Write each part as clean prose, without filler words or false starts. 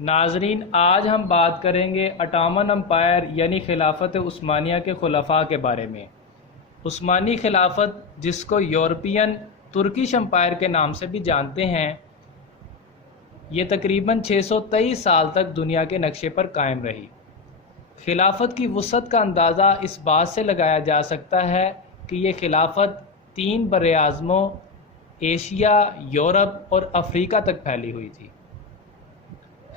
ناظرین، آج ہم بات کریں گے اٹامن امپائر یعنی خلافت عثمانیہ کے خلفاء کے بارے میں۔ عثمانی خلافت، جس کو یورپین ترکش امپائر کے نام سے بھی جانتے ہیں، یہ تقریباً 623 سال تک دنیا کے نقشے پر قائم رہی۔ خلافت کی وسعت کا اندازہ اس بات سے لگایا جا سکتا ہے کہ یہ خلافت 3 براعظموں ایشیا، یورپ اور افریقہ تک پھیلی ہوئی تھی۔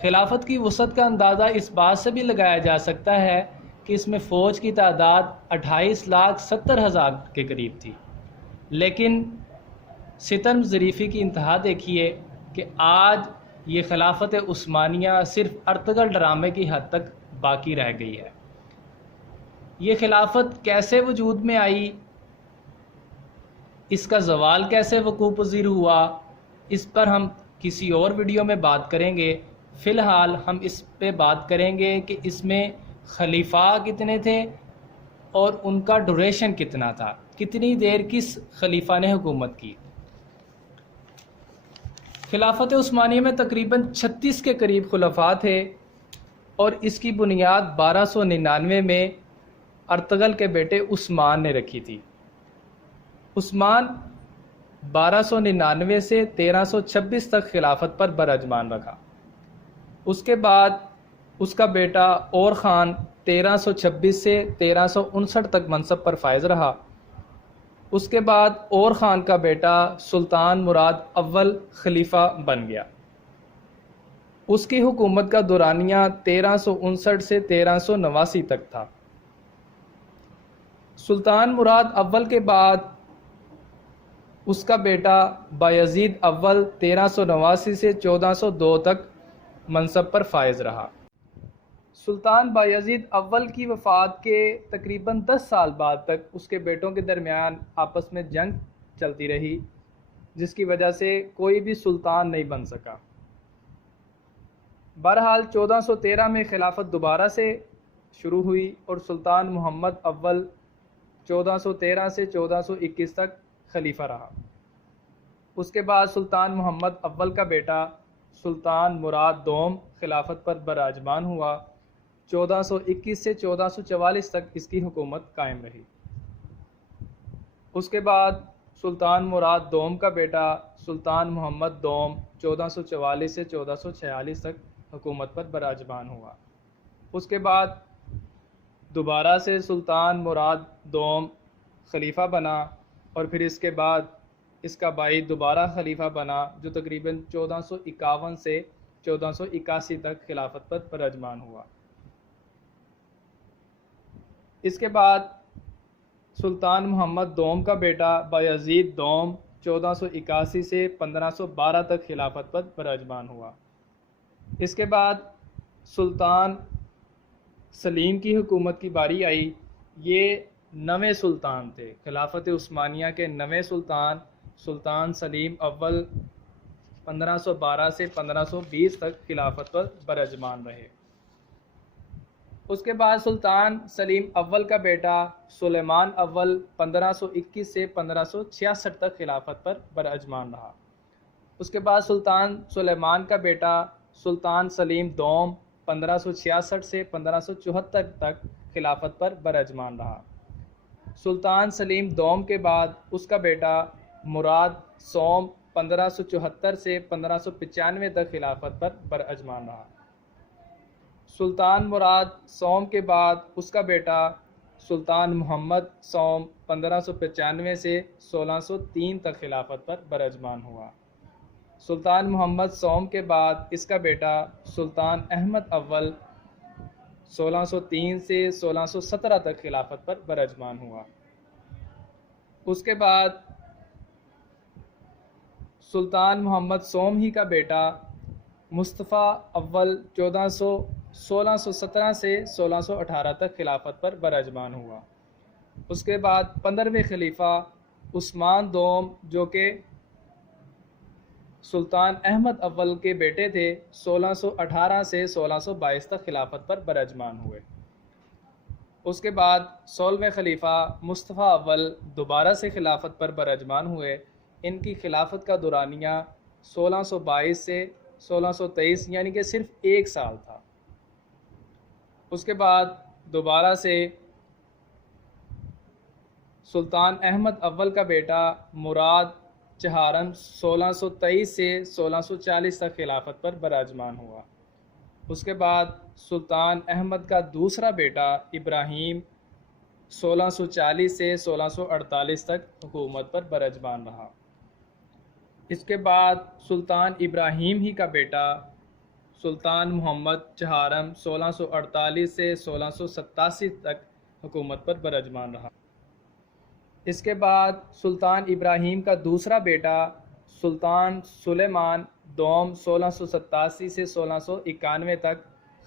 خلافت کی وسعت کا اندازہ اس بات سے بھی لگایا جا سکتا ہے کہ اس میں فوج کی تعداد 28,70,000 کے قریب تھی، لیکن ستم ظریفی کی انتہا دیکھیے کہ آج یہ خلافت عثمانیہ صرف ارطغرل ڈرامے کی حد تک باقی رہ گئی ہے۔ یہ خلافت کیسے وجود میں آئی، اس کا زوال کیسے وقوع پذیر ہوا، اس پر ہم کسی اور ویڈیو میں بات کریں گے۔ فی الحال ہم اس پہ بات کریں گے کہ اس میں خلیفہ کتنے تھے اور ان کا ڈوریشن کتنا تھا، کتنی دیر کس خلیفہ نے حکومت کی۔ خلافت عثمانیہ میں تقریباً 36 کے قریب خلفاء تھے اور اس کی بنیاد 1299 میں ارطغرل کے بیٹے عثمان نے رکھی تھی۔ عثمان 1299 سے 1326 تک خلافت پر براجمان رکھا۔ اس کے بعد اس کا بیٹا اور خان 1326 سے 1359 تک منصب پر فائز رہا۔ اس کے بعد اور خان کا بیٹا سلطان مراد اول خلیفہ بن گیا۔ اس کی حکومت کا دورانیہ 1359 سے 1389 تک تھا۔ سلطان مراد اول کے بعد اس کا بیٹا بایزید اول 1389 سے 1402 تک منصب پر فائز رہا۔ سلطان بایزید اول کی وفات کے تقریباً 10 سال بعد تک اس کے بیٹوں کے درمیان آپس میں جنگ چلتی رہی، جس کی وجہ سے کوئی بھی سلطان نہیں بن سکا۔ بہرحال 1413 میں خلافت دوبارہ سے شروع ہوئی اور سلطان محمد اول 1413 سے 1421 تک خلیفہ رہا۔ اس کے بعد سلطان محمد اول کا بیٹا سلطان مراد دوم خلافت پر براجمان ہوا۔ 1421 سے 1444 تک اس کی حکومت قائم رہی۔ اس کے بعد سلطان مراد دوم کا بیٹا سلطان محمد دوم 1444 سے 1446 تک حکومت پر براجمان ہوا۔ اس کے بعد دوبارہ سے سلطان مراد دوم خلیفہ بنا اور پھر اس کے بعد اس کا بھائی دوبارہ خلیفہ بنا، جو تقریباً 1451 سے 1481 تک خلافت پر براجمان ہوا۔ اس کے بعد سلطان محمد دوم کا بیٹا بایزید دوم 1481 سے 1512 تک خلافت پر براجمان ہوا۔ اس کے بعد سلطان سلیم کی حکومت کی باری آئی۔ یہ 9ویں سلطان تھے، خلافت عثمانیہ کے 9ویں سلطان سلطان سلیم اول 1512 سے 1520 تک خلافت پر براجمان رہے۔ اس کے بعد سلطان سلیم اول کا بیٹا سلیمان اول 1521 سے 1566 تک خلافت پر براجمان رہا۔ اس کے بعد سلطان سلیمان کا بیٹا سلطان سلیم دوم 1566 سے 1574 تک خلافت پر براجمان رہا۔ سلطان سلیم دوم کے بعد اس کا بیٹا مراد سوم 1574 سے 1595 تک خلافت پر براجمان رہا۔ سلطان مراد سوم کے بعد اس کا بیٹا سلطان محمد سوم 1595 سے 1603 تک خلافت پر براجمان ہوا۔ سلطان محمد سوم کے بعد اس کا بیٹا سلطان احمد اول 1603 سے 1617 تک خلافت پر براجمان ہوا۔ اس کے بعد سلطان محمد سوم ہی کا بیٹا مصطفیٰ اول 1617 سے 1618 تک خلافت پر براجمان ہوا۔ اس کے بعد 15ویں خلیفہ عثمان دوم، جو کہ سلطان احمد اول کے بیٹے تھے، 1618 سے 1622 تک خلافت پر براجمان ہوئے۔ اس کے بعد 16ویں خلیفہ مصطفیٰ اول دوبارہ سے خلافت پر براجمان ہوئے۔ ان کی خلافت کا دورانیہ 1622 سے 1623 یعنی کہ صرف 1 سال تھا۔ اس کے بعد دوبارہ سے سلطان احمد اول کا بیٹا مراد چہارم 1623 سے 1640 تک خلافت پر براجمان ہوا۔ اس کے بعد سلطان احمد کا دوسرا بیٹا ابراہیم 1640 سے 1648 تک حکومت پر براجمان رہا۔ اس کے بعد سلطان ابراہیم ہی کا بیٹا سلطان محمد چہارم 1648 سے 1687 تک حکومت پر براجمان رہا۔ اس کے بعد سلطان ابراہیم کا دوسرا بیٹا سلطان سلیمان دوم 1687 سے 1691 تک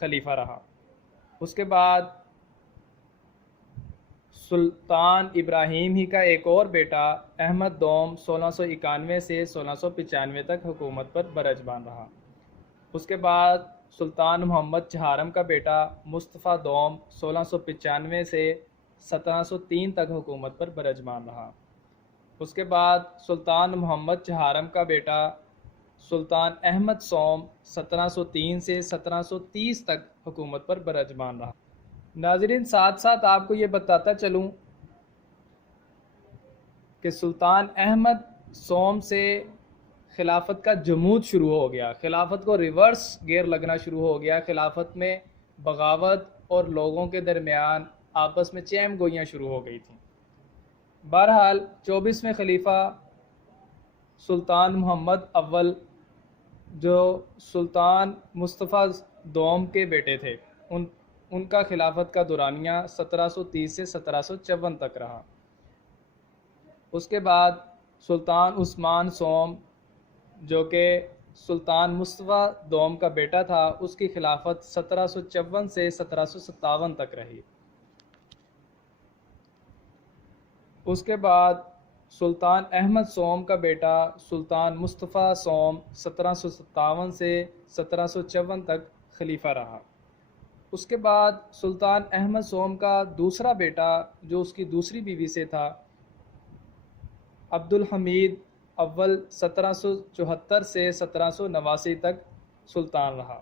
خلیفہ رہا۔ اس کے بعد سلطان ابراہیم ہی کا ایک اور بیٹا احمد دوم 1691 سے 1695 تک حکومت پر براجمان رہا۔ اس کے بعد سلطان محمد چہارم کا بیٹا مصطفیٰ دوم 1695 سے 1703 تک حکومت پر براجمان رہا۔ اس کے بعد سلطان محمد چہارم کا بیٹا سلطان احمد سوم 1703 سے 1730 تک حکومت پر براجمان رہا۔ ناظرین، ساتھ ساتھ آپ کو یہ بتاتا چلوں کہ سلطان احمد سوم سے خلافت کا جمود شروع ہو گیا، خلافت کو ریورس گیئر لگنا شروع ہو گیا، خلافت میں بغاوت اور لوگوں کے درمیان آپس میں چیم گوئیاں شروع ہو گئی تھیں۔ بہرحال 24ویں خلیفہ سلطان محمد اول جو سلطان مصطفیٰ دوم کے بیٹے تھے، ان کا خلافت کا دورانیہ 1730 سے 1754 تک رہا۔ اس کے بعد سلطان عثمان سوم جو کہ سلطان مصطفیٰ دوم کا بیٹا تھا، اس کی خلافت 1754 سے 1757 تک رہی۔ اس کے بعد سلطان احمد سوم کا بیٹا سلطان مصطفیٰ سوم 1757 سے 1754 تک خلیفہ رہا۔ اس کے بعد سلطان احمد سوم کا دوسرا بیٹا جو اس کی دوسری بیوی سے تھا عبد الحمید اول 1774 سے 1789 تک سلطان رہا۔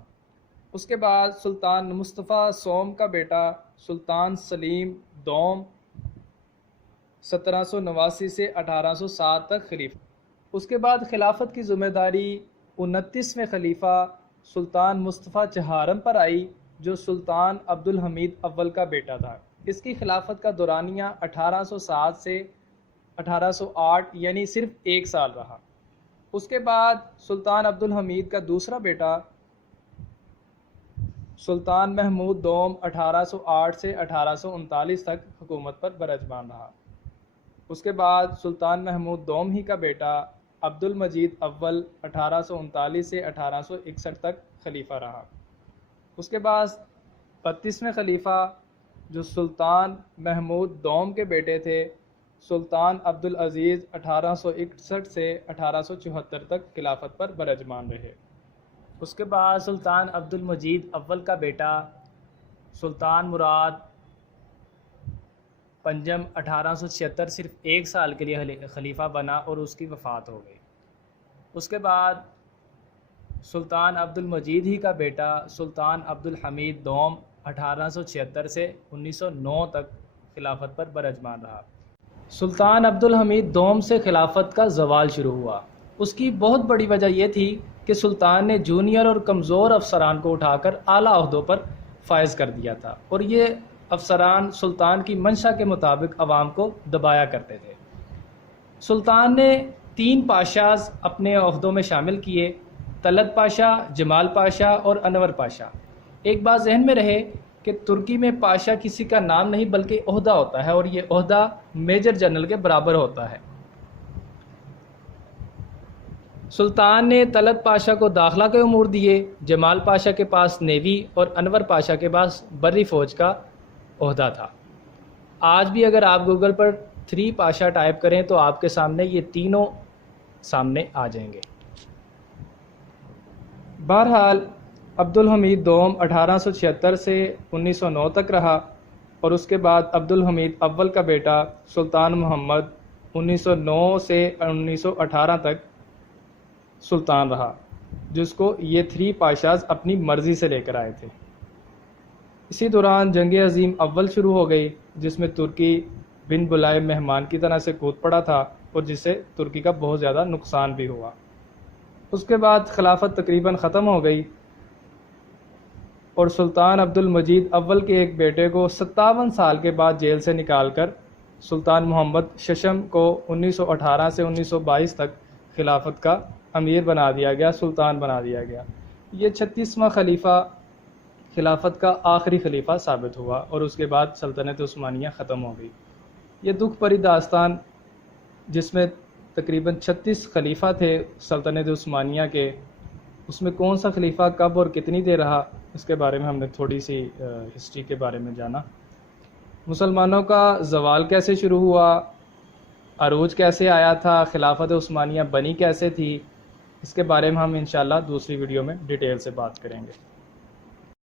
اس کے بعد سلطان مصطفیٰ سوم کا بیٹا سلطان سلیم دوم 1789 سے 1807 تک خلیفہ۔ اس کے بعد خلافت کی ذمہ داری 29ویں خلیفہ سلطان مصطفیٰ چہارم پر آئی جو سلطان عبد الحمید اول کا بیٹا تھا۔ اس کی خلافت کا دورانیہ 1807 سے 1808 یعنی صرف 1 سال رہا۔ اس کے بعد سلطان عبد الحمید کا دوسرا بیٹا سلطان محمود دوم 1808 سے 1839 تک حکومت پر براجمان رہا۔ اس کے بعد سلطان محمود دوم ہی کا بیٹا عبد المجید اول 1839 سے 1861 تک خلیفہ رہا۔ اس کے بعد 32ویں خلیفہ جو سلطان محمود دوم کے بیٹے تھے سلطان عبد العزیز 1861 سے 1874 تک خلافت پر براجمان رہے۔ اس کے بعد سلطان عبد المجید اول کا بیٹا سلطان مراد پنجم 1876 صرف 1 سال کے لیے خلیفہ بنا اور اس کی وفات ہو گئی۔ اس کے بعد سلطان عبد المجید ہی کا بیٹا سلطان عبد الحمید دوم 1876 سے 1909 تک خلافت پر براجمان رہا۔ سلطان عبد الحمید دوم سے خلافت کا زوال شروع ہوا۔ اس کی بہت بڑی وجہ یہ تھی کہ سلطان نے جونیئر اور کمزور افسران کو اٹھا کر اعلیٰ عہدوں پر فائز کر دیا تھا اور یہ افسران سلطان کی منشا کے مطابق عوام کو دبایا کرتے تھے۔ سلطان نے 3 پاشاز اپنے عہدوں میں شامل کیے، طلعت پاشا، جمال پاشا اور انور پاشا۔ ایک بات ذہن میں رہے کہ ترکی میں پاشا کسی کا نام نہیں بلکہ عہدہ ہوتا ہے اور یہ عہدہ میجر جنرل کے برابر ہوتا ہے۔ سلطان نے طلعت پاشا کو داخلہ کے امور دیے، جمال پاشا کے پاس نیوی اور انور پاشا کے پاس بری فوج کا عہدہ تھا۔ آج بھی اگر آپ گوگل پر 3 پاشا ٹائپ کریں تو آپ کے سامنے یہ تینوں سامنے آ جائیں گے۔ بہرحال عبد الحمید دوم 1876 سے 1909 تک رہا اور اس کے بعد عبد الحمید اول کا بیٹا سلطان محمد 1909 سے 1918 تک سلطان رہا۔ جس کو یہ 3 پاشاز اپنی مرضی سے لے کر آئے تھے۔ اسی دوران جنگ عظیم اول شروع ہو گئی، جس میں ترکی بن بلائے مہمان کی طرح سے کود پڑا تھا اور جس سے ترکی کا بہت زیادہ نقصان بھی ہوا۔ اس کے بعد خلافت تقریباً ختم ہو گئی اور سلطان عبد المجید اول کے ایک بیٹے کو 57 سال کے بعد جیل سے نکال کر سلطان محمد ششم کو 1918 سے 1922 تک خلافت کا امیر بنا دیا گیا، سلطان بنا دیا گیا۔ یہ 36واں خلیفہ خلافت کا آخری خلیفہ ثابت ہوا اور اس کے بعد سلطنت عثمانیہ ختم ہو گئی۔ یہ دکھ بھری داستان جس میں تقریباً 36 خلیفہ تھے سلطنت عثمانیہ کے، اس میں کون سا خلیفہ کب اور کتنی دیر رہا، اس کے بارے میں ہم نے تھوڑی سی ہسٹری کے بارے میں جانا۔ مسلمانوں کا زوال کیسے شروع ہوا، عروج کیسے آیا تھا، خلافت عثمانیہ بنی کیسے تھی، اس کے بارے میں ہم انشاءاللہ دوسری ویڈیو میں ڈیٹیل سے بات کریں گے۔